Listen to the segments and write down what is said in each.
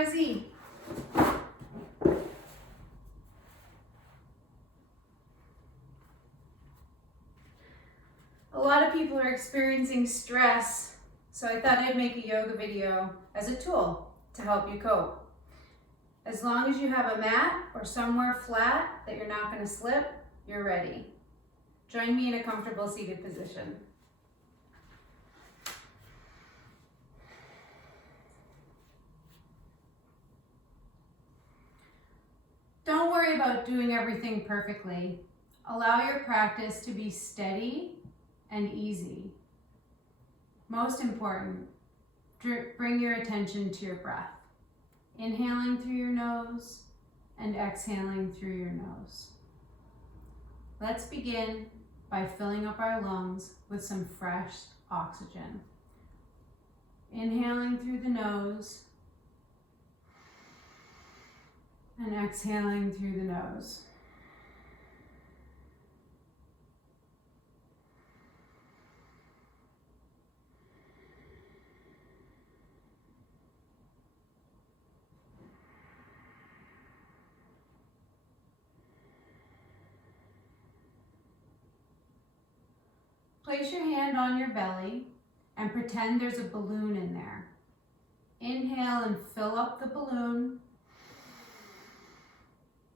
Rizzy. A lot of people are experiencing stress, so I thought I'd make a yoga video as a tool to help you cope. As long as you have a mat or somewhere flat that you're not going to slip, you're ready. Join me in a comfortable seated position. Don't worry about doing everything perfectly. Allow your practice to be steady and easy. Most important, bring your attention to your breath. Inhaling through your nose and exhaling through your nose. Let's begin by filling up our lungs with some fresh oxygen. Inhaling through the nose and exhaling through the nose. Place your hand on your belly and pretend there's a balloon in there. Inhale and fill up the balloon.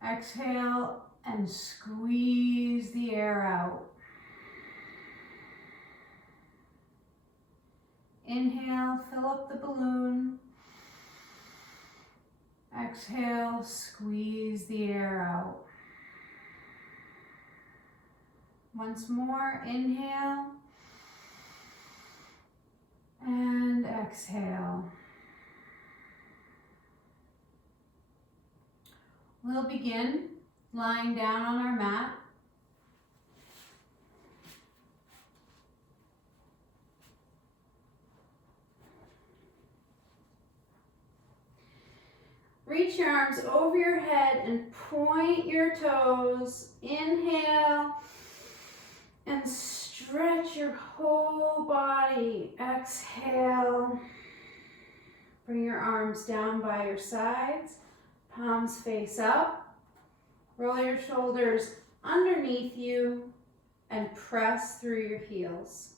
Exhale and squeeze the air out. Inhale, fill up the balloon. Exhale, squeeze the air out. Once more, inhale and exhale. We'll begin lying down on our mat. Reach your arms over your head and point your toes. Inhale and stretch your whole body. Exhale. Bring your arms down by your sides. Palms face up. Roll your shoulders underneath you and press through your heels.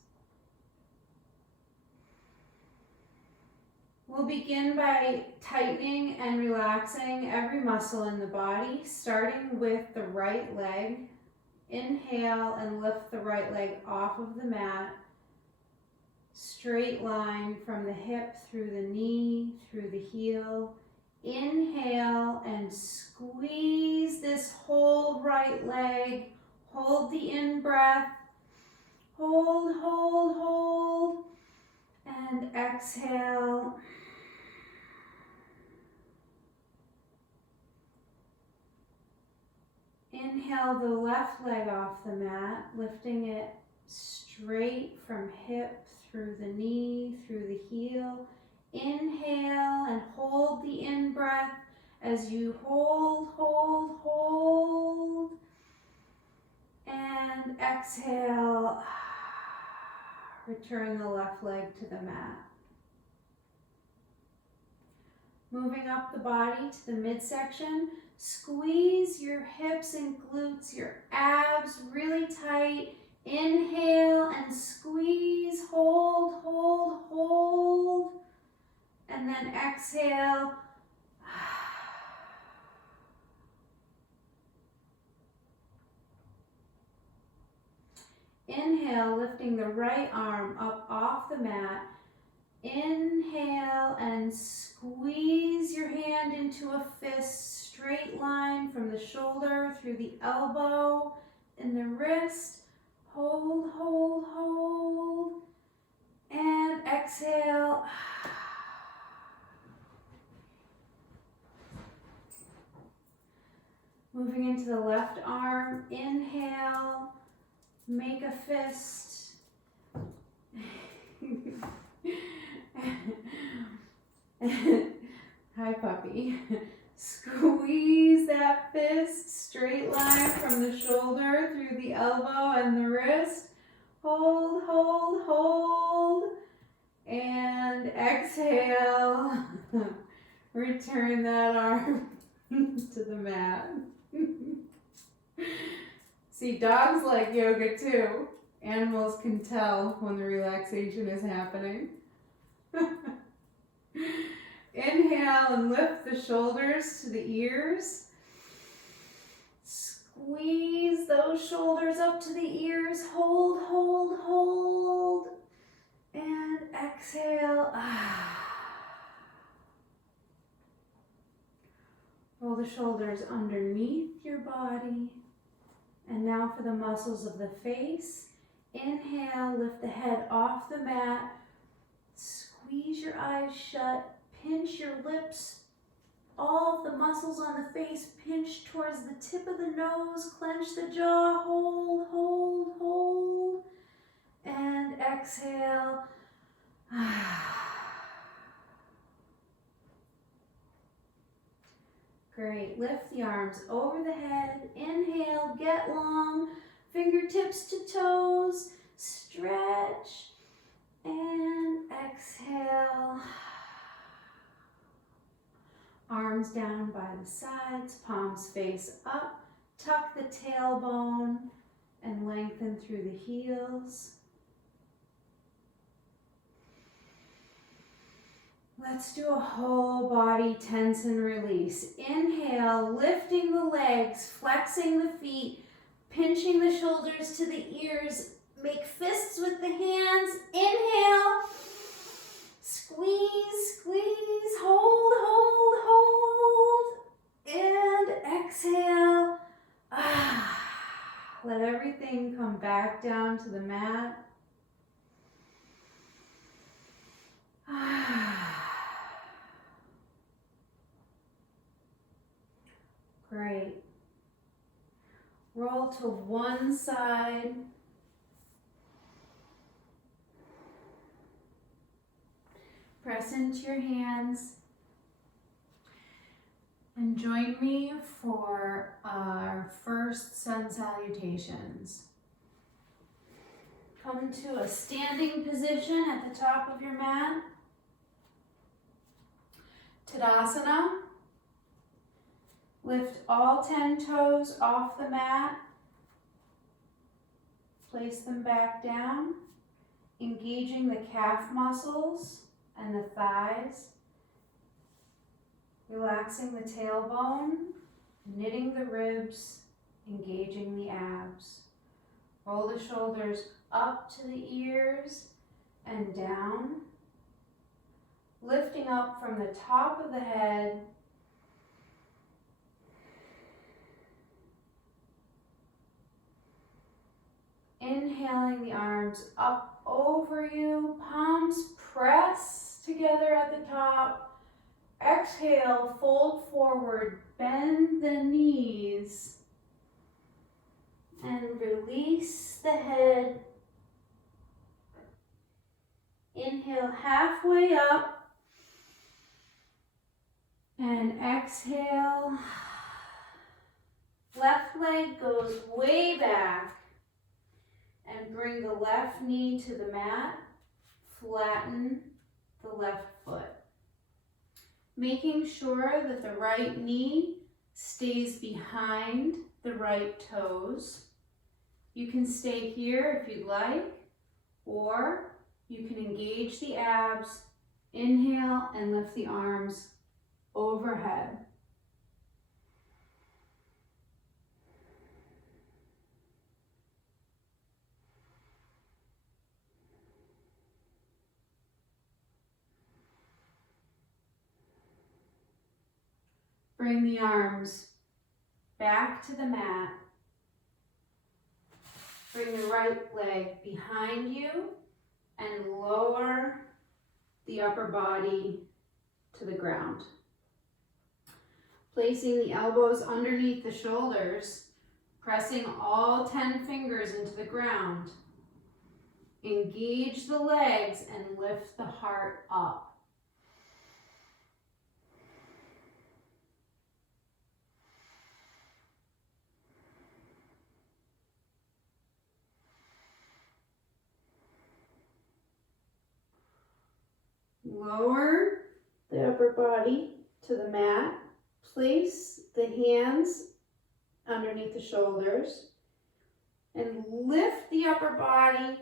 We'll begin by tightening and relaxing every muscle in the body, starting with the right leg. Inhale and lift the right leg off of the mat. Straight line from the hip through the knee, through the heel. Inhale and squeeze this whole right leg. Hold the in-breath. Hold, hold, hold. And exhale. Inhale the left leg off the mat, lifting it straight from hip through the knee, through the heel. Inhale and hold the in-breath as you hold, hold, hold. And exhale. Return the left leg to the mat. Moving up the body to the midsection, squeeze your hips and glutes, your abs really tight. Inhale and squeeze, hold, hold, hold. And then exhale. Inhale, lifting the right arm up off the mat. Inhale and squeeze your hand into a fist, straight line from the shoulder through the elbow and the wrist. Hold, hold, hold. And exhale. Moving into the left arm, inhale, make a fist. Hi, puppy. Squeeze that fist, straight line from the shoulder through the elbow and the wrist. Hold, hold, hold. And exhale. return that arm to the mat. See, dogs like yoga too. Animals can tell when the relaxation is happening. Inhale and lift the shoulders to the ears. Squeeze those shoulders up to the ears. Hold, hold, hold. And exhale. Roll the shoulders underneath your body. And now for the muscles of the face. Inhale, lift the head off the mat. Squeeze your eyes shut. Pinch your lips. All of the muscles on the face pinch towards the tip of the nose. Clench the jaw. Hold, hold, hold. And exhale. Great. Lift the arms over the head. Inhale, get long. Fingertips to toes. Stretch. And exhale. Arms down by the sides. Palms face up. Tuck the tailbone and lengthen through the heels. Let's do a whole body tense and release. Inhale, lifting the legs, flexing the feet, pinching the shoulders to the ears. Make fists with the hands. Inhale, squeeze, squeeze, hold, hold, hold. And exhale. Let everything come back down to the mat. Great. Roll to one side. Press into your hands. And join me for our first sun salutations. Come to a standing position at the top of your mat. Tadasana. Lift all 10 toes off the mat. Place them back down, engaging the calf muscles and the thighs. Relaxing the tailbone, knitting the ribs, engaging the abs. Roll the shoulders up to the ears and down. Lifting up from the top of the head. Inhaling the arms up over you, palms press together at the top. Exhale, fold forward, bend the knees, and release the head. Inhale halfway up, and exhale. Left leg goes way back. And bring the left knee to the mat, flatten the left foot. Making sure that the right knee stays behind the right toes. You can stay here if you'd like, or you can engage the abs, inhale and lift the arms overhead. Bring the arms back to the mat. Bring the right leg behind you and lower the upper body to the ground. Placing the elbows underneath the shoulders, pressing all 10 fingers into the ground. Engage the legs and lift the heart up. Lower the upper body to the mat. Place the hands underneath the shoulders and lift the upper body,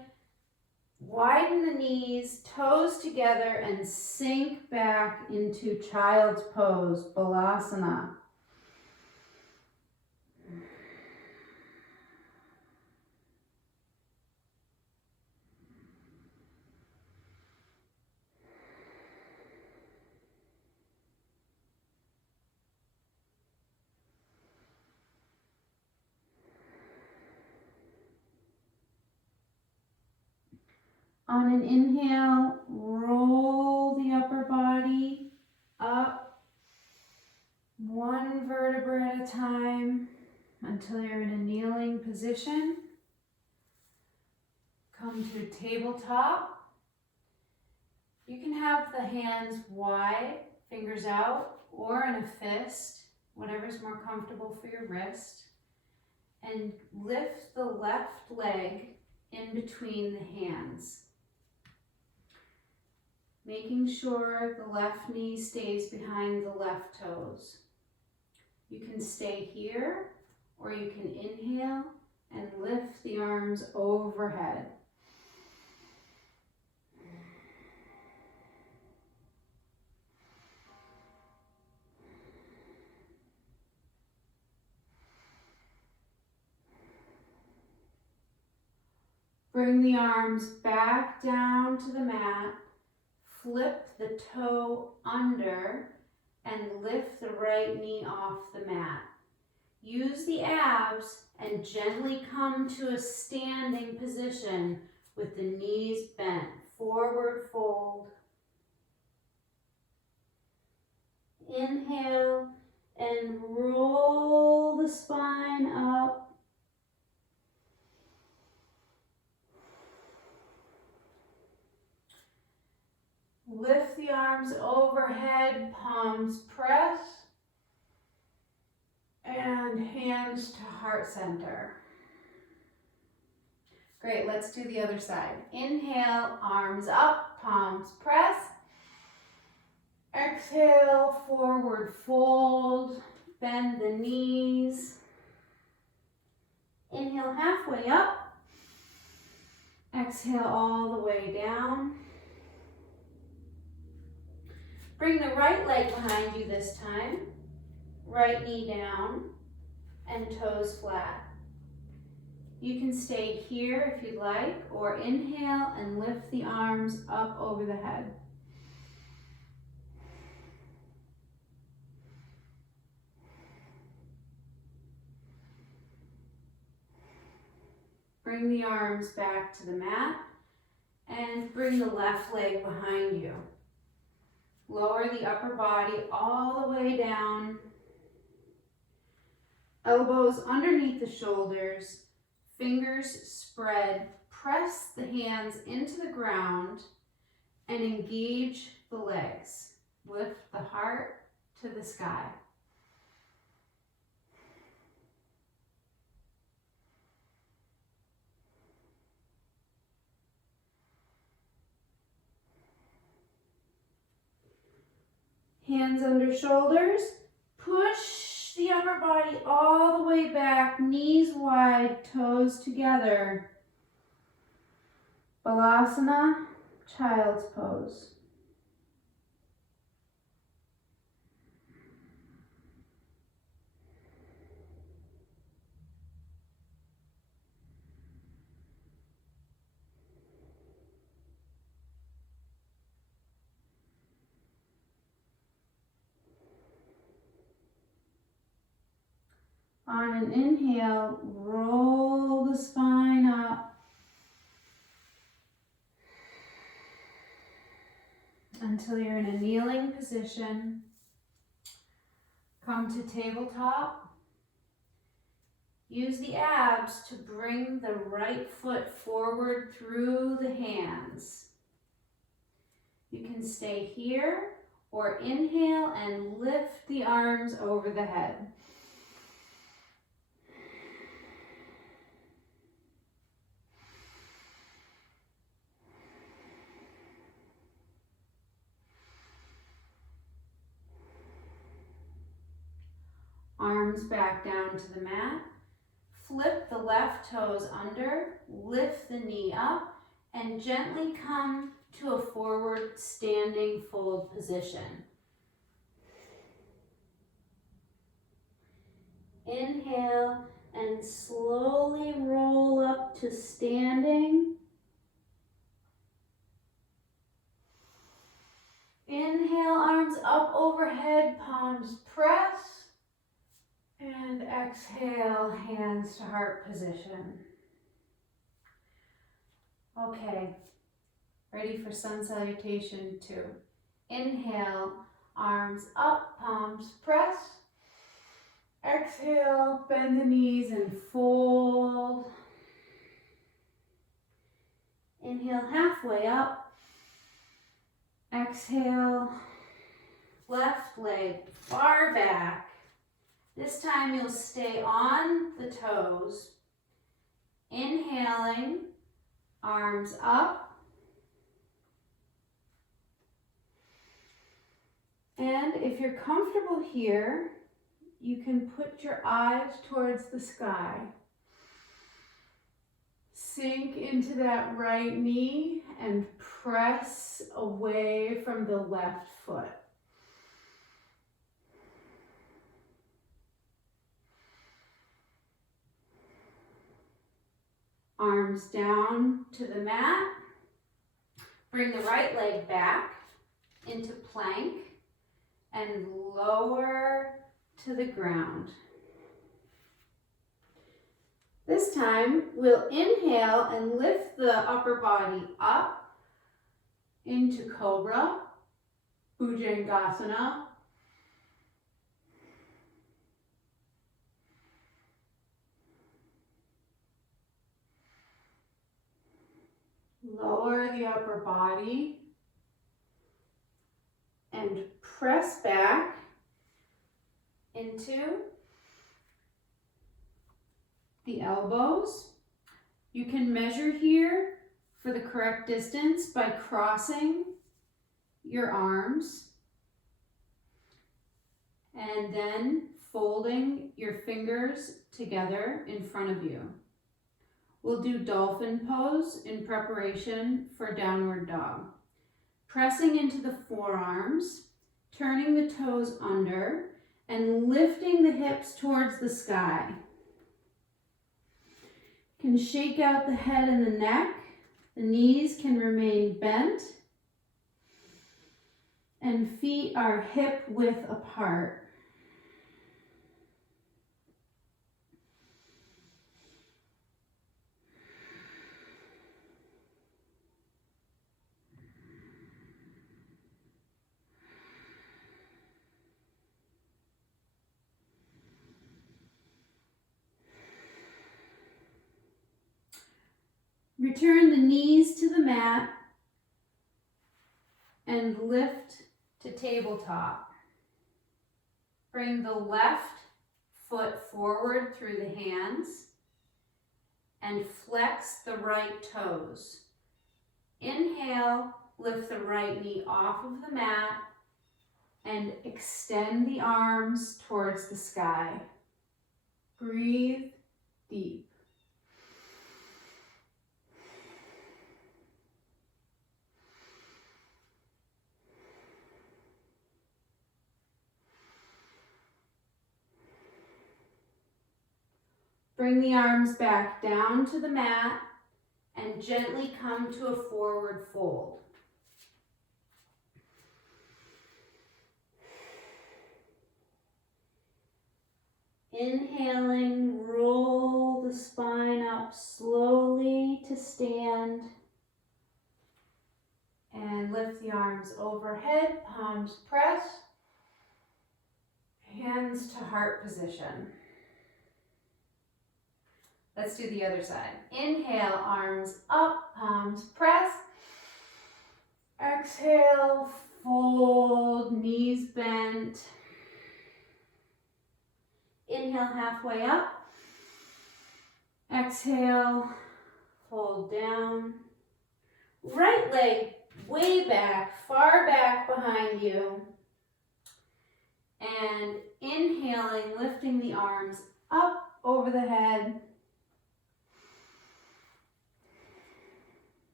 widen the knees, toes together, and sink back into child's pose, Balasana. On an inhale, roll the upper body up one vertebra at a time until you're in a kneeling position. Come to tabletop. You can have the hands wide, fingers out, or in a fist, whatever's more comfortable for your wrist. And lift the left leg in between the hands, making sure the left knee stays behind the left toes. You can stay here, or you can inhale and lift the arms overhead. Bring the arms back down to the mat. Flip the toe under and lift the right knee off the mat. Use the abs and gently come to a standing position with the knees bent. Forward fold. Inhale and roll the spine up. Lift the arms overhead, palms press, and hands to heart center. Great, let's do the other side. Inhale, arms up, palms press. Exhale, forward fold, bend the knees. Inhale, halfway up. Exhale all the way down. Bring the right leg behind you this time. Right knee down and toes flat. You can stay here if you'd like, or inhale and lift the arms up over the head. Bring the arms back to the mat and bring the left leg behind you. Lower the upper body all the way down. Elbows underneath the shoulders, fingers spread. Press the hands into the ground and engage the legs. Lift the heart to the sky. Hands under shoulders. Push the upper body all the way back, knees wide, toes together. Balasana, child's pose. On an inhale, roll the spine up until you're in a kneeling position. Come to tabletop. Use the abs to bring the right foot forward through the hands. You can stay here or inhale and lift the arms over the head. arms back down to the mat. Flip the left toes under, lift the knee up, and gently come to a forward standing fold position. Inhale and slowly roll up to standing. Inhale, arms up overhead, palms press. And exhale, hands to heart position. Okay, ready for sun salutation 2. Inhale, arms up, palms press. Exhale, bend the knees and fold. Inhale, halfway up. Exhale, left leg far back. This time you'll stay on the toes. Inhaling, arms up. And if you're comfortable here, you can put your eyes towards the sky. Sink into that right knee and press away from the left foot. Arms down to the mat. Bring the right leg back into plank and lower to the ground. This time we'll inhale and lift the upper body up into Cobra, Bhujangasana. Lower the upper body and press back into the elbows. You can measure here for the correct distance by crossing your arms and then folding your fingers together in front of you. We'll do dolphin pose in preparation for downward dog. Pressing into the forearms, turning the toes under, and lifting the hips towards the sky. Can shake out the head and the neck. The knees can remain bent. And feet are hip width apart. Return the knees to the mat and lift to tabletop. Bring the left foot forward through the hands and flex the right toes. Inhale, lift the right knee off of the mat and extend the arms towards the sky. Breathe deep. Bring the arms back down to the mat and gently come to a forward fold. Inhaling, roll the spine up slowly to stand. And lift the arms overhead, palms press, hands to heart position. Let's do the other side. Inhale, arms up, palms press. Exhale, fold, knees bent. Inhale, halfway up. Exhale, fold down. Right leg way back, far back behind you. And Inhaling, lifting the arms up over the head.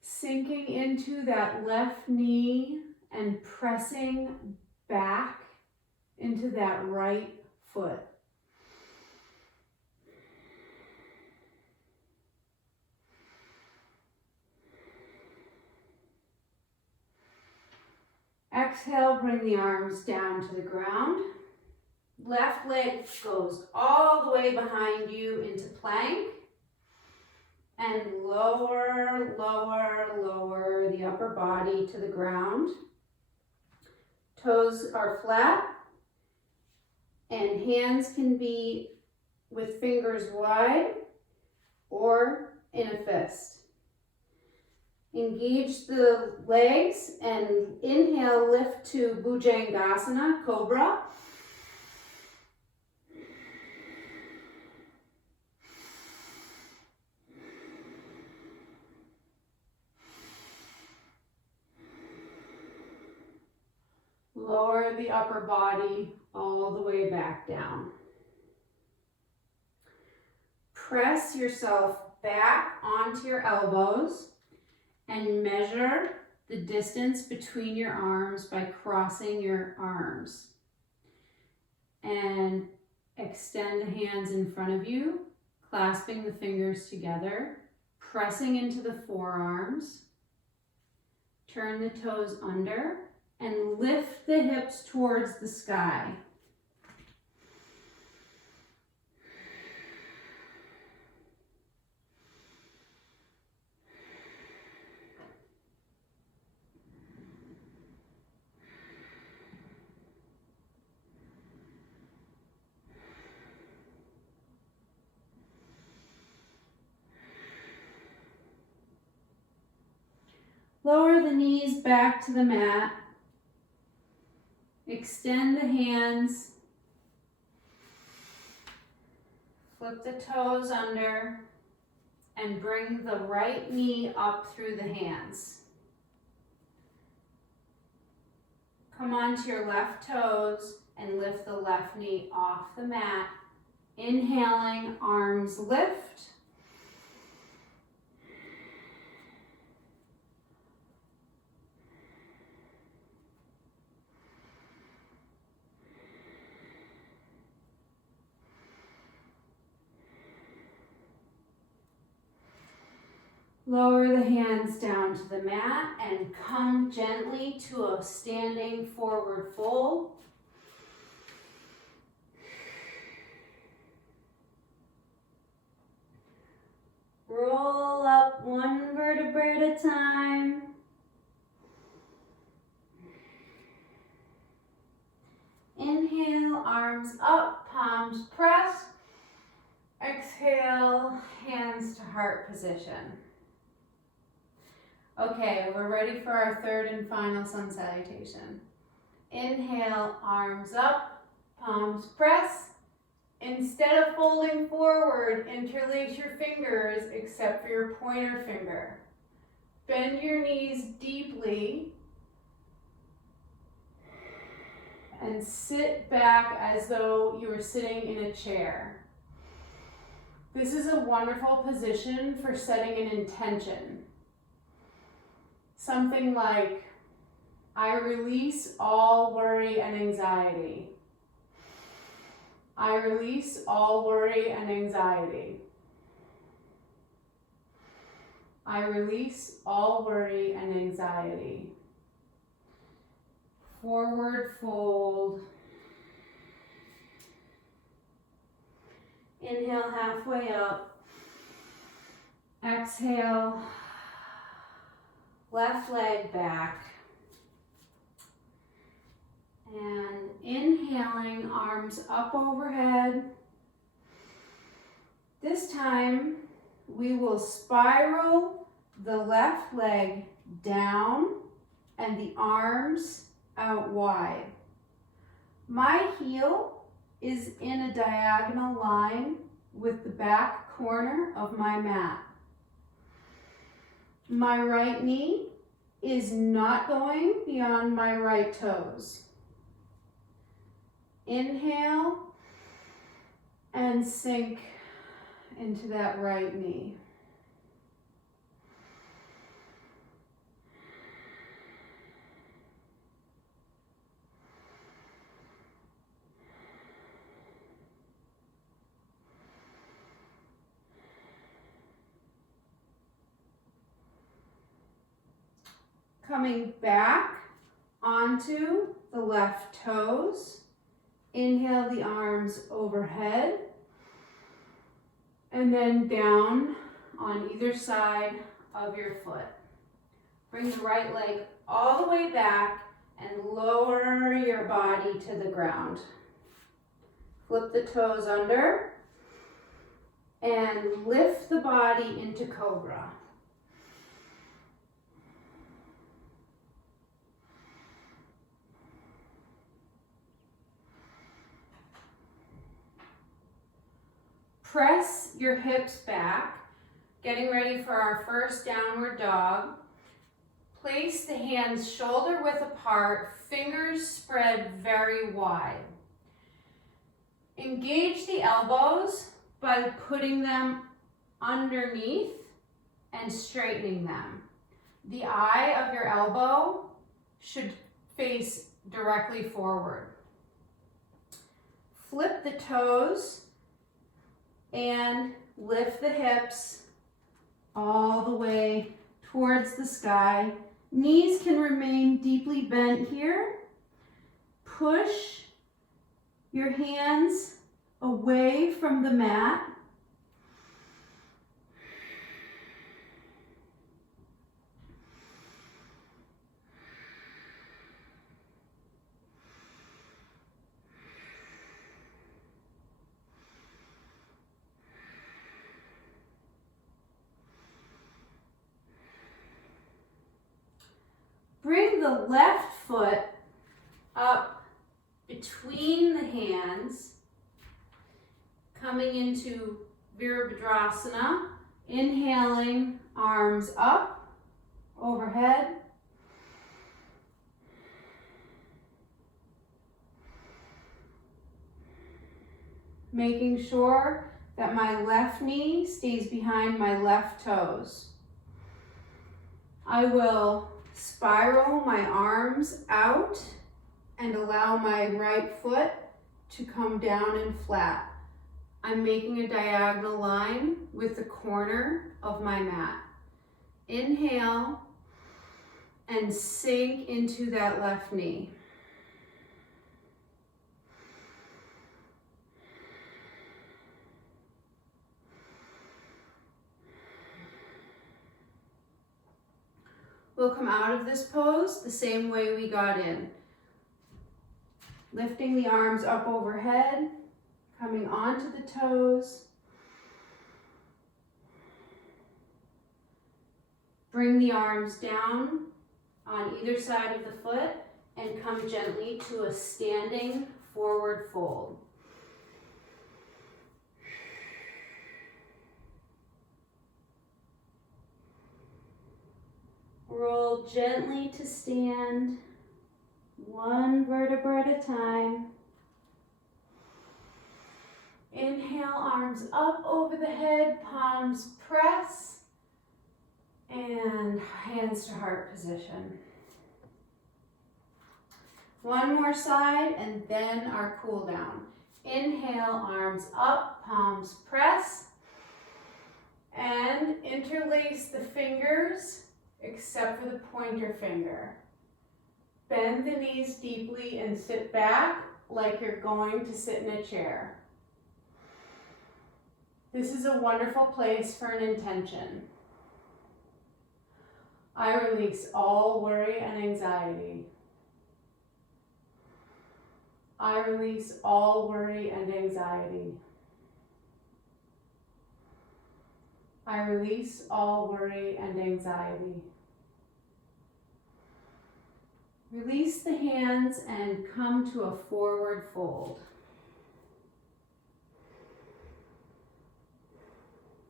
Sinking into that left knee and pressing back into that right foot. Exhale, bring the arms down to the ground. Left leg goes all the way behind you into plank. And lower, lower, lower the upper body to the ground. Toes are flat. And hands can be with fingers wide or in a fist. Engage the legs and inhale, lift to Bhujangasana, Cobra. Lower the upper body all the way back down. Press yourself back onto your elbows and measure the distance between your arms by crossing your arms. And extend the hands in front of you, clasping the fingers together, pressing into the forearms. Turn the toes under and lift the hips towards the sky. Lower the knees back to the mat. Extend the hands. Flip the toes under and bring the right knee up through the hands. Come onto your left toes and lift the left knee off the mat. Inhaling, arms lift. Lower the hands down to the mat and come gently to a standing forward fold. Roll up one vertebra at a time. Inhale, arms up, palms press. Exhale, hands to heart position. Okay, we're ready for our third and final sun salutation. Inhale, arms up, palms press. Instead of folding forward, interlace your fingers except for your pointer finger. Bend your knees deeply and sit back as though you were sitting in a chair. This is a wonderful position for setting an intention. Something like, I release all worry and anxiety. I release all worry and anxiety. I release all worry and anxiety. Forward fold. Inhale halfway up. Exhale. Left leg back. And inhaling, arms up overhead. This time, we will spiral the left leg down and the arms out wide. My heel is in a diagonal line with the back corner of my mat. My right knee is not going beyond my right toes. Inhale and sink into that right knee. Coming back onto the left toes. Inhale the arms overhead and then down on either side of your foot. Bring the right leg all the way back and lower your body to the ground. Flip the toes under and lift the body into cobra. Press your hips back, getting ready for our first downward dog. Place the hands shoulder width apart, fingers spread very wide. Engage the elbows by putting them underneath and straightening them. The eye of your elbow should face directly forward. Flip the toes and lift the hips all the way towards the sky. Knees can remain deeply bent here. Push your hands away from the mat. Bring the left foot up between the hands, coming into Virabhadrasana, inhaling, arms up, overhead. Making sure that my left knee stays behind my left toes. I will spiral my arms out and allow my right foot to come down and flat. I'm making a diagonal line with the corner of my mat. Inhale and sink into that left knee. We'll come out of this pose the same way we got in. Lifting the arms up overhead, coming onto the toes. Bring the arms down on either side of the foot and come gently to a standing forward fold. Roll gently to stand, one vertebra at a time. Inhale, arms up over the head, palms press, and hands to heart position. One more side, and then our cool down. Inhale, arms up, palms press, and interlace the fingers except for the pointer finger. Bend the knees deeply and sit back like you're going to sit in a chair. This is a wonderful place for an intention. I release all worry and anxiety. I release all worry and anxiety. I release all worry and anxiety. Release the hands and come to a forward fold.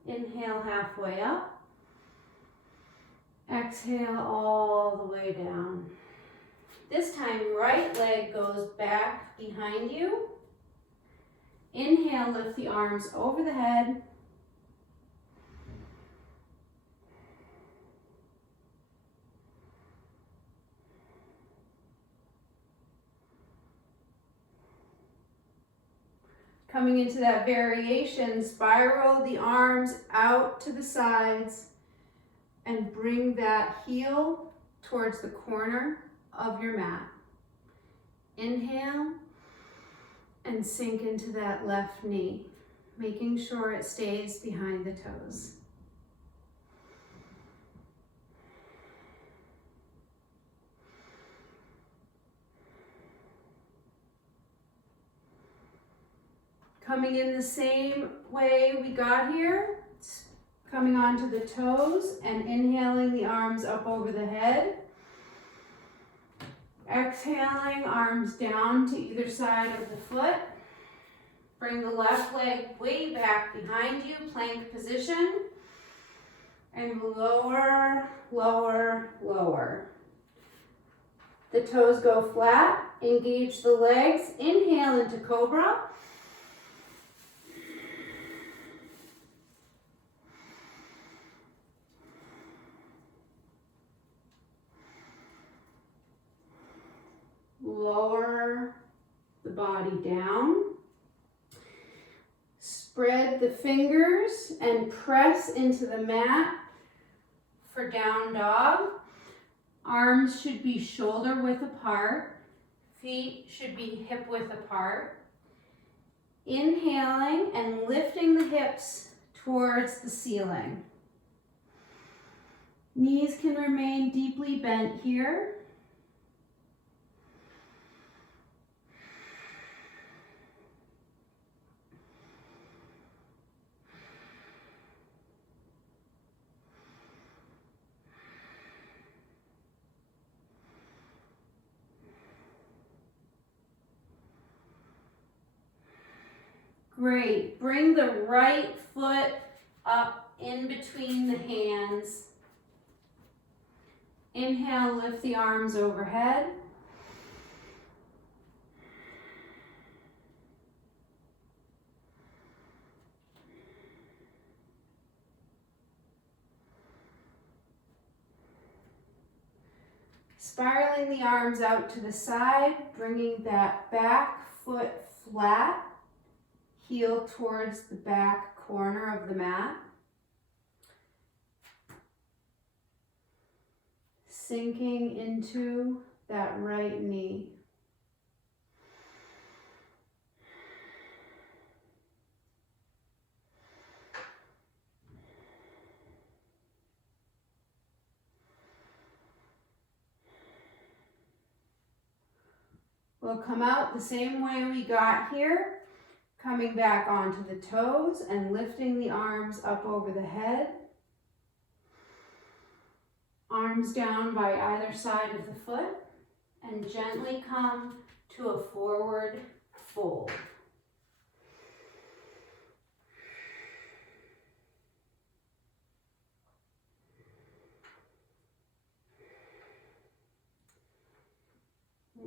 Inhale halfway up. Exhale all the way down. This time, right leg goes back behind you. Inhale, lift the arms over the head. Coming into that variation, spiral the arms out to the sides and bring that heel towards the corner of your mat. Inhale and sink into that left knee, making sure it stays behind the toes. Coming in the same way we got here, coming onto the toes and inhaling the arms up over the head. Exhaling, arms down to either side of the foot. Bring the left leg way back behind you, plank position. And lower, lower, lower. The toes go flat, engage the legs. Inhale into cobra. Lower the body down. Spread the fingers and press into the mat for down dog. Arms should be shoulder width apart. Feet should be hip width apart. Inhaling and lifting the hips towards the ceiling. Knees can remain deeply bent here. Great. Bring the right foot up in between the hands. Inhale, lift the arms overhead. Spiraling the arms out to the side, bringing that back foot flat. Heel towards the back corner of the mat. Sinking into that right knee. We'll come out the same way we got here. Coming back onto the toes and lifting the arms up over the head. Arms down by either side of the foot and gently come to a forward fold.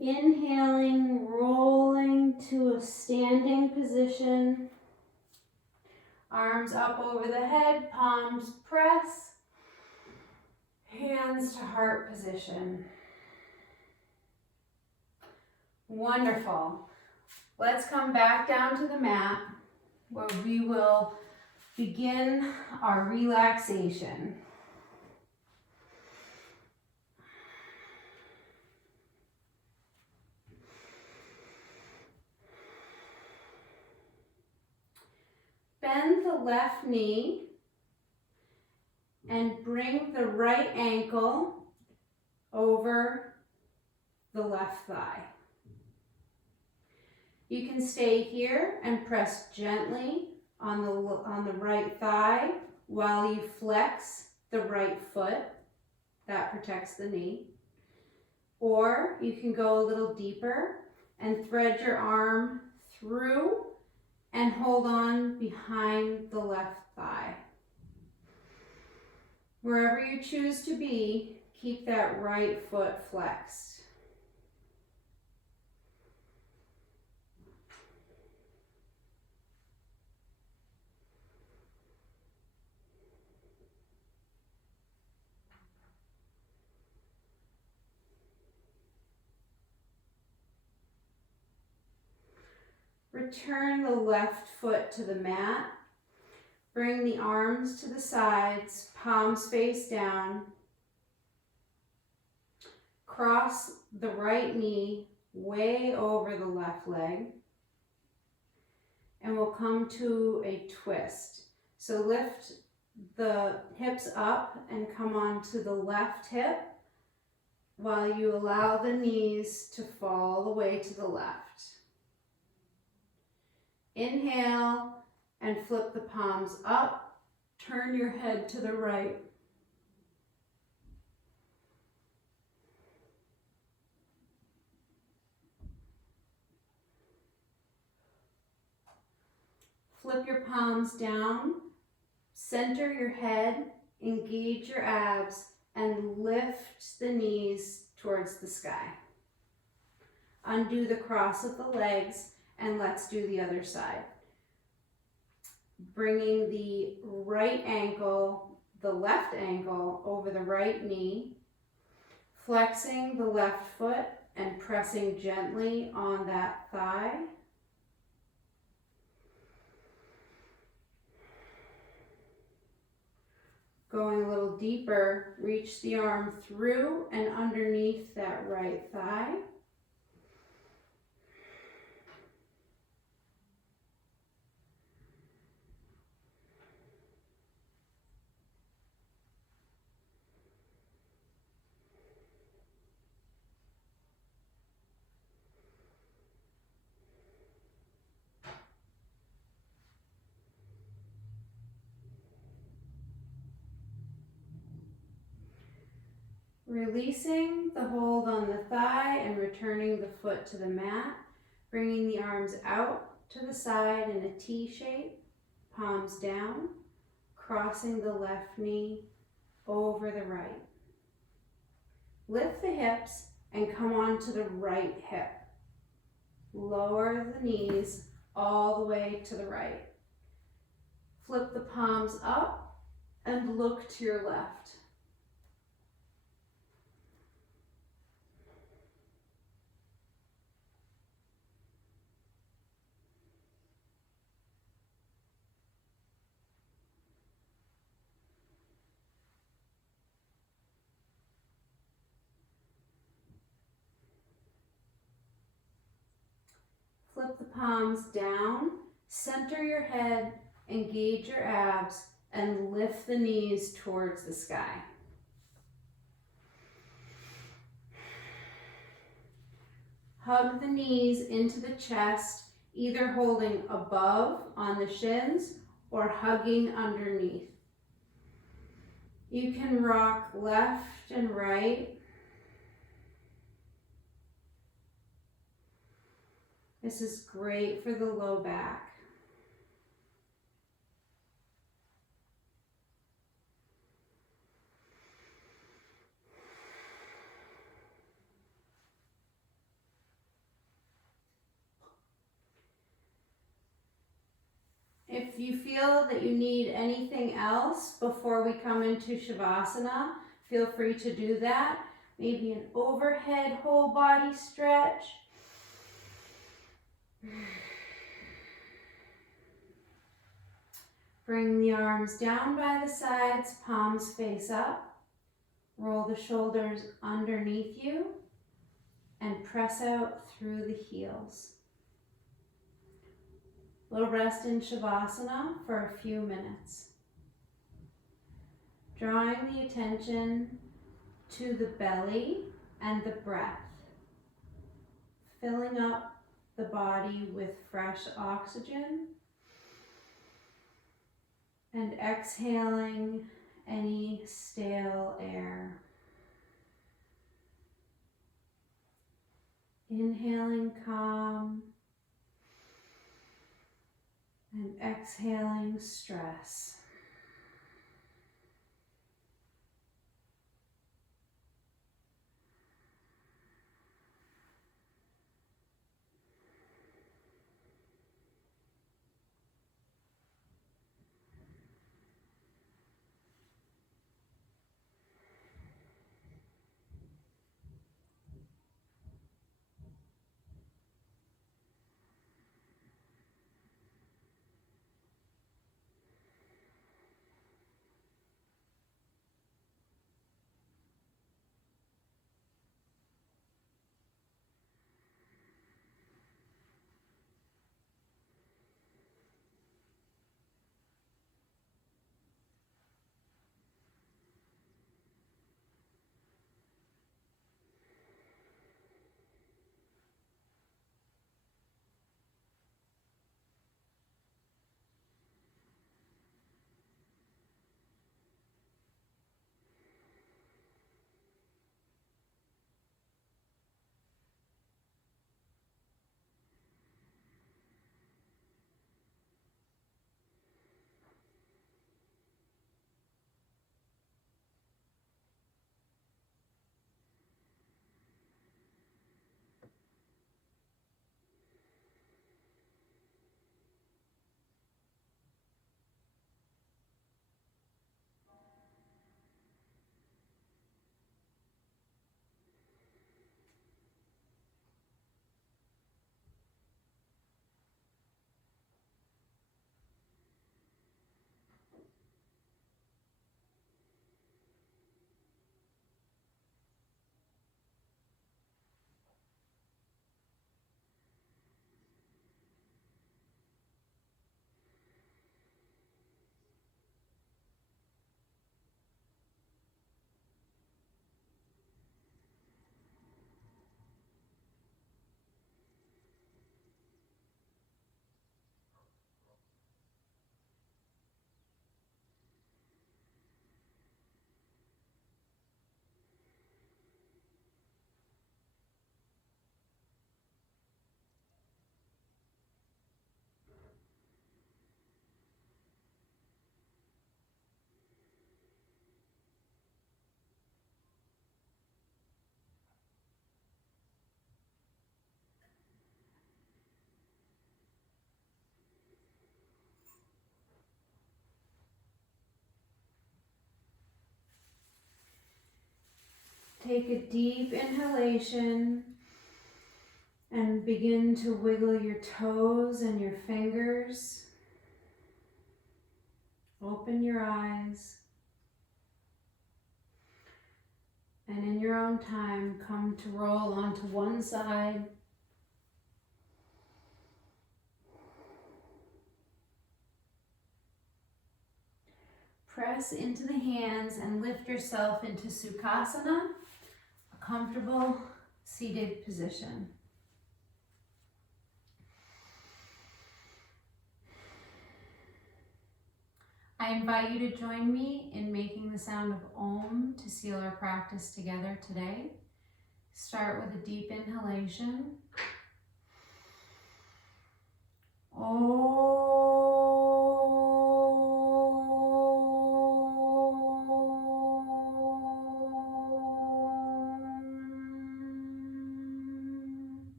Inhaling, rolling to a standing position. Arms up over the head, palms press. Hands to heart position. Wonderful. Let's come back down to the mat where we will begin our relaxation. Bend the left knee and bring the right ankle over the left thigh. You can stay here and press gently on the right thigh while you flex the right foot. That protects the knee. Or you can go a little deeper and thread your arm through and hold on behind the left thigh. Wherever you choose to be, keep that right foot flexed. return the left foot to the mat. Bring the arms to the sides, palms face down. Cross the right knee way over the left leg. And we'll come to a twist. So lift the hips up and come onto the left hip while you allow the knees to fall all the way to the left. Inhale and flip the palms up. Turn your head to the right. Flip your palms down. Center your head, engage your abs, and lift the knees towards the sky. Undo the cross of the legs, and let's do the other side. Bringing the right ankle, the left ankle over the right knee, flexing the left foot and pressing gently on that thigh. Going a little deeper, reach the arm through and underneath that right thigh. Releasing the hold on the thigh and returning the foot to the mat, bringing the arms out to the side in a T shape, palms down, crossing the left knee over the right. Lift the hips and come onto the right hip. Lower the knees all the way to the right. Flip the palms up and look to your left. Flip the palms down, center your head, engage your abs, and lift the knees towards the sky. Hug the knees into the chest, either holding above on the shins or hugging underneath. You can rock left and right. This is great for the low back. If you feel that you need anything else before we come into Shavasana, feel free to do that. Maybe an overhead whole body stretch. Bring the arms down by the sides, palms face up. Roll the shoulders underneath you and press out through the heels. We'll rest in Shavasana for a few minutes. Drawing the attention to the belly and the breath, filling up the body with fresh oxygen and exhaling any stale air. Inhaling calm and exhaling stress. Take a deep inhalation and begin to wiggle your toes and your fingers. Open your eyes. And in your own time, come to roll onto one side. Press into the hands and lift yourself into Sukhasana, a comfortable seated position. I invite you to join me in making the sound of Om to seal our practice together today. Start with a deep inhalation. Om.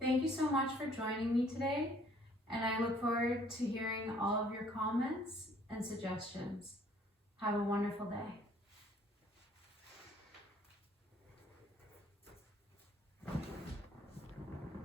Thank you so much for joining me today, and I look forward to hearing all of your comments and suggestions. Have a wonderful day.